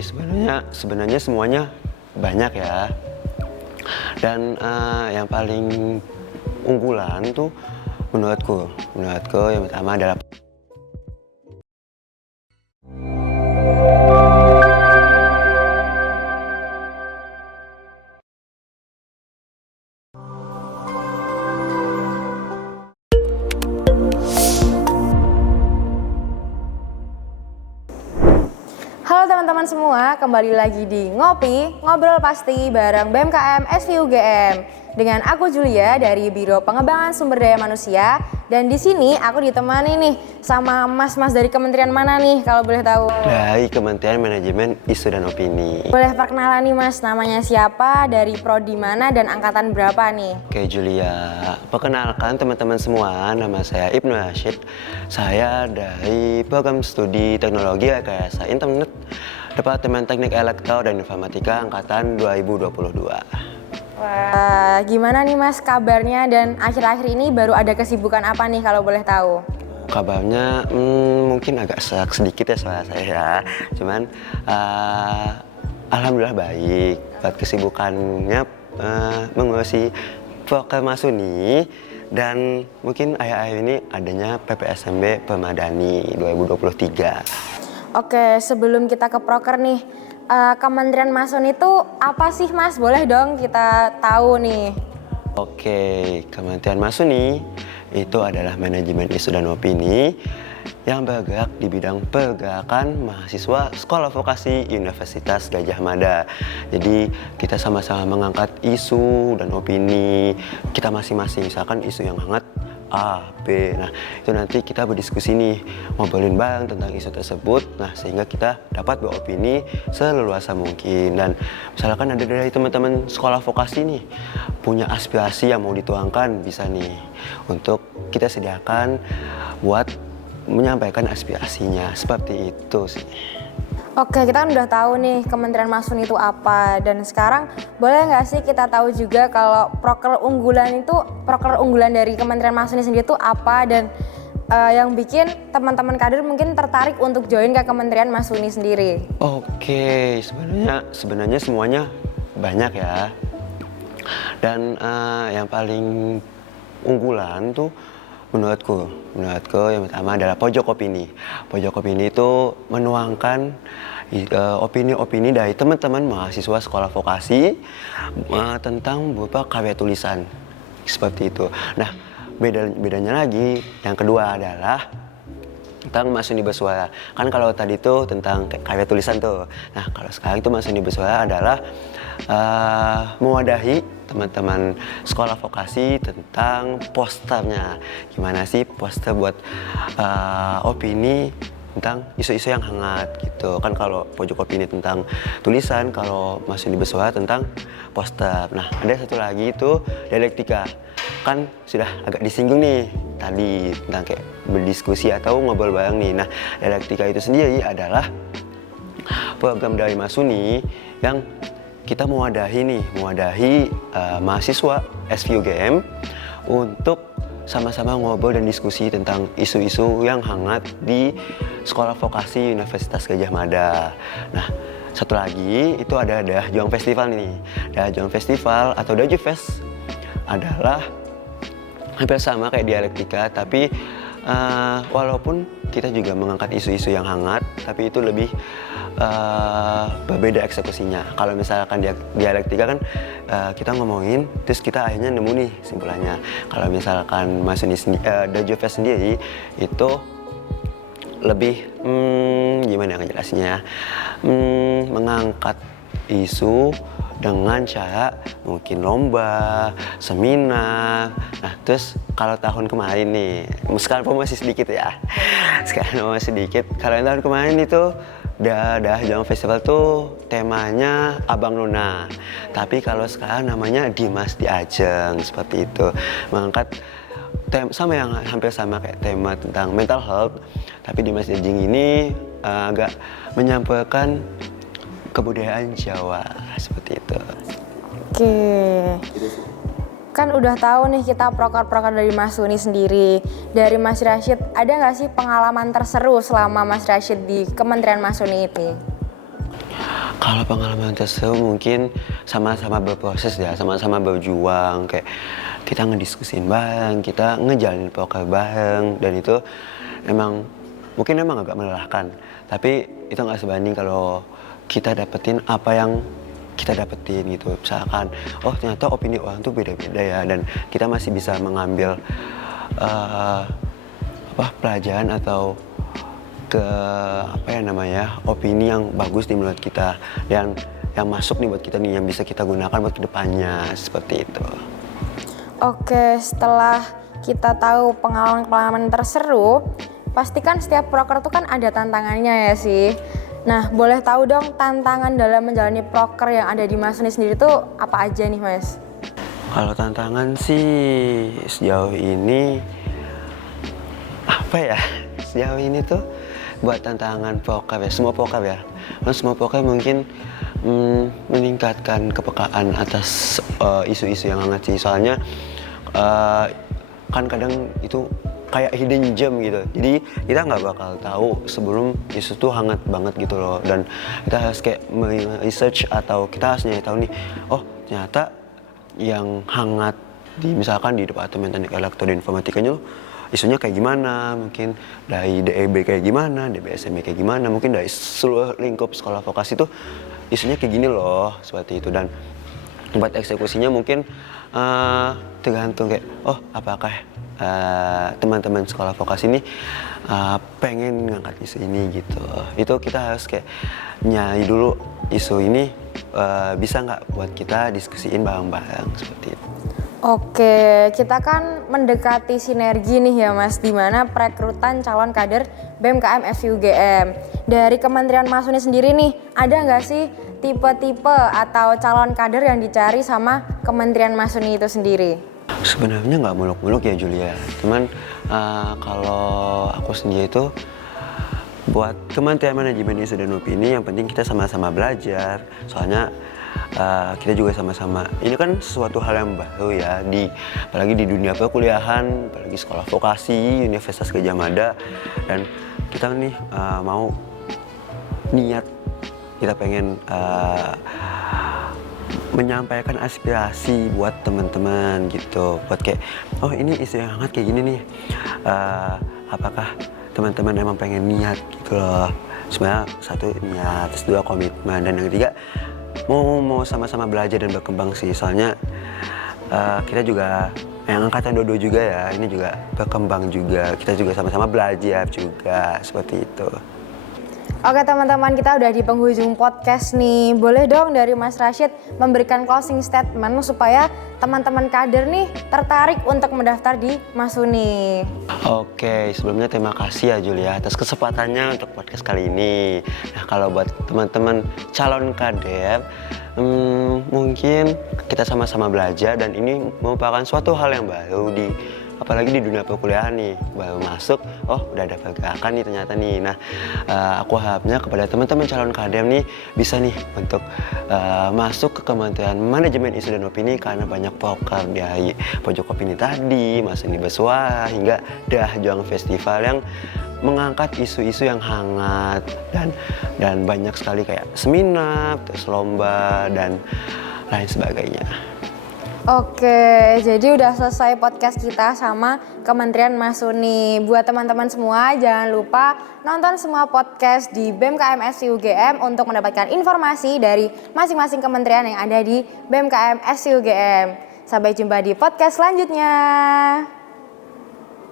sebenarnya semuanya banyak ya. Dan yang paling unggulan tuh menurutku yang pertama adalah Halo teman-teman semua, kembali lagi di Ngopi, Ngobrol Pasti bareng BMKM SVUGM. Dengan aku Julia dari Biro Pengembangan Sumber Daya Manusia. Dan di sini aku ditemani nih sama mas-mas dari kementerian mana nih kalau boleh tahu? dari Kementerian Manajemen Isu dan Opini. Boleh perkenalan nih mas, namanya siapa, dari prodi mana, dan angkatan berapa nih? Oke Julia, perkenalkan teman-teman semua, nama saya Ibnu Rashid. Saya dari Program Studi Teknologi Rekayasa Internet, Departemen Teknik Elektro dan Informatika Angkatan 2022. Wah, gimana nih mas kabarnya, dan akhir-akhir ini baru ada kesibukan apa nih kalau boleh tahu? Kabarnya mungkin agak serak sedikit ya suara saya, cuman alhamdulillah baik. Buat kesibukannya mengurusi program Masuni, dan mungkin akhir-akhir ini adanya PPSMB Permadani 2023. Oke, sebelum kita ke proker nih, Kementerian Masun itu apa sih mas? Boleh dong kita tahu nih. Oke, Kementerian Masuni itu adalah manajemen isu dan opini yang bergerak di bidang pergerakan mahasiswa Sekolah Vokasi Universitas Gadjah Mada. Jadi kita sama-sama mengangkat isu dan opini kita masing-masing, misalkan isu yang hangat A, B. Nah, itu nanti kita berdiskusi nih, ngobrolin bareng tentang isu tersebut. Nah, sehingga kita dapat beropini seleluasa mungkin. Dan misalkan ada dari teman-teman sekolah vokasi nih, punya aspirasi yang mau dituangkan, bisa nih untuk kita sediakan buat menyampaikan aspirasinya. Seperti itu sih. Oke, kita kan udah tahu nih Kementerian Masun itu apa, dan sekarang boleh nggak sih kita tahu juga kalau proker unggulan dari Kementerian Masun sendiri itu apa, dan yang bikin teman-teman kader mungkin tertarik untuk join ke Kementerian Masuni sendiri? Oke, sebenarnya semuanya banyak ya. Dan yang paling unggulan tuh menurutku yang pertama adalah pojok opini. Pojok opini itu menuangkan opini-opini dari teman-teman mahasiswa sekolah vokasi tentang beberapa karya tulisan seperti itu. Nah, bedanya lagi yang kedua adalah tentang Masuni Bersuara. Kan kalau tadi itu tentang karya tulisan tuh. Nah, kalau sekarang itu Masuni Bersuara adalah mewadahi teman-teman sekolah vokasi tentang posternya. Gimana sih poster buat opini tentang isu-isu yang hangat gitu. Kan kalau pojok opini tentang tulisan, kalau Masuni Bersuara tentang poster. Nah, ada satu lagi itu dialektika. Kan sudah agak disinggung nih tadi tentang kayak berdiskusi atau ngobrol bareng nih. Nah, dialektika itu sendiri adalah program dari Masuni yang kita mewadahi mahasiswa SVUGM untuk sama-sama ngobrol dan diskusi tentang isu-isu yang hangat di Sekolah Vokasi Universitas Gadjah Mada. Nah, satu lagi itu ada Dahjuang Festival nih. Dahjuang Festival atau Daju Fest adalah hampir sama kayak dialektika, tapi walaupun kita juga mengangkat isu-isu yang hangat, tapi itu lebih berbeda eksekusinya. Kalau misalkan dialektika kan kita ngomongin, terus kita akhirnya nemu nih simpulannya. Kalau misalkan Masuni Daju Fest sendiri itu lebih gimana ngejelasinnya, mengangkat isu dengan cara mungkin lomba, seminar. Nah, terus kalau tahun kemarin nih, sekarang masih sedikit ya. Sekarang masih sedikit. Kalau tahun kemarin itu Dahjuang Festival tuh temanya Abang Nona. Tapi kalau sekarang namanya Dimas Diajeng, seperti itu. Mengangkat sama yang hampir sama kayak tema tentang mental health, tapi Dimas Diajeng ini agak menyampaikan kebudayaan Jawa seperti itu. Oke. Kan udah tahu nih kita proker-proker dari Mas Uni sendiri. Dari Mas Rashid, ada nggak sih pengalaman terseru selama Mas Rashid di Kementerian Mas Uni ini? Kalau pengalaman tersebut mungkin sama-sama berproses ya, sama-sama berjuang, kayak kita ngediskusin bareng, kita ngejalanin poker bareng, dan itu mungkin emang agak melelahkan, tapi itu nggak sebanding kalau kita dapetin apa yang kita dapetin gitu. Misalkan, oh ternyata opini orang tuh beda-beda ya, dan kita masih bisa mengambil pelajaran atau opini yang bagus di menurut kita, dan yang masuk nih buat kita nih, yang bisa kita gunakan buat kedepannya, seperti itu. Oke, setelah kita tahu pengalaman-pengalaman terseru, pastikan setiap proker tuh kan ada tantangannya ya sih. Nah, boleh tahu dong tantangan dalam menjalani proker yang ada di Mas Suni sendiri tuh apa aja nih Mas? Kalau tantangan sih sejauh ini sejauh ini tuh buat tantangan poker ya, semua poker ya. Nah, semua poker mungkin meningkatkan kepekaan atas isu-isu yang hangat sih. Soalnya kan kadang itu kayak hidden gem gitu. Jadi kita nggak bakal tahu sebelum isu tuh hangat banget gitu loh. Dan kita harus kayak research atau kita harus nyari tahu nih, oh ternyata yang hangat misalkan di Departemen Teknik Elektro dan Informatikanya loh, isunya kayak gimana, mungkin dari DEB kayak gimana, DBSME kayak gimana, mungkin dari seluruh lingkup sekolah vokasi tuh isunya kayak gini loh, seperti itu. Dan buat eksekusinya mungkin tergantung kayak, oh apakah teman-teman sekolah vokasi ini pengen ngangkat isu ini gitu. Itu kita harus kayak nyari dulu isu ini bisa nggak buat kita diskusiin bareng-bareng, seperti itu. Oke, kita kan mendekati sinergi nih ya Mas, di mana perekrutan calon kader BMKM FIUGM. Dari Kementerian Mas Suni sendiri nih, ada nggak sih tipe-tipe atau calon kader yang dicari sama Kementerian Mas Suni itu sendiri? Sebenarnya nggak muluk-muluk ya Julia, cuman kalau aku sendiri itu buat Kementerian Manajemen Isu dan Opini yang penting kita sama-sama belajar, soalnya kita juga sama-sama, ini kan sesuatu hal yang baru ya, apalagi di dunia perkuliahan, apalagi sekolah vokasi, Universitas Gadjah Mada, dan kita nih mau niat, kita pengen menyampaikan aspirasi buat teman-teman gitu, buat kayak, oh ini isu yang hangat kayak gini nih, apakah teman-teman emang pengen niat gitu loh. Sebenarnya satu niat, terus dua komitmen, dan yang ketiga mau sama-sama belajar dan berkembang sih. Soalnya kita juga yang angkatan 22 juga ya, ini juga berkembang juga, kita juga sama-sama belajar juga, seperti itu. Oke teman-teman, kita udah di penghujung podcast nih. Boleh dong dari Mas Rashid memberikan closing statement supaya teman-teman kader nih tertarik untuk mendaftar di Mas Suni. Oke, sebelumnya terima kasih ya Julia atas kesempatannya untuk podcast kali ini. Nah, kalau buat teman-teman calon kader, mungkin kita sama-sama belajar, dan ini merupakan suatu hal yang baru apalagi di dunia perkuliahan nih, baru masuk, oh udah ada pergerakan nih ternyata nih. Nah, aku harapnya kepada teman-teman calon kader nih bisa nih untuk masuk ke Kementerian Manajemen Isu dan Opini, karena banyak program dari Pojok Opini tadi, Mas Suni Bersuara, hingga Dah Juang Festival yang mengangkat isu-isu yang hangat, dan banyak sekali kayak seminar, terus lomba, dan lain sebagainya. Oke, jadi udah selesai podcast kita sama Kementerian Mas Suni. Buat teman-teman semua, jangan lupa nonton semua podcast di BMKM FIUGM untuk mendapatkan informasi dari masing-masing kementerian yang ada di BMKM FIUGM. Sampai jumpa di podcast selanjutnya.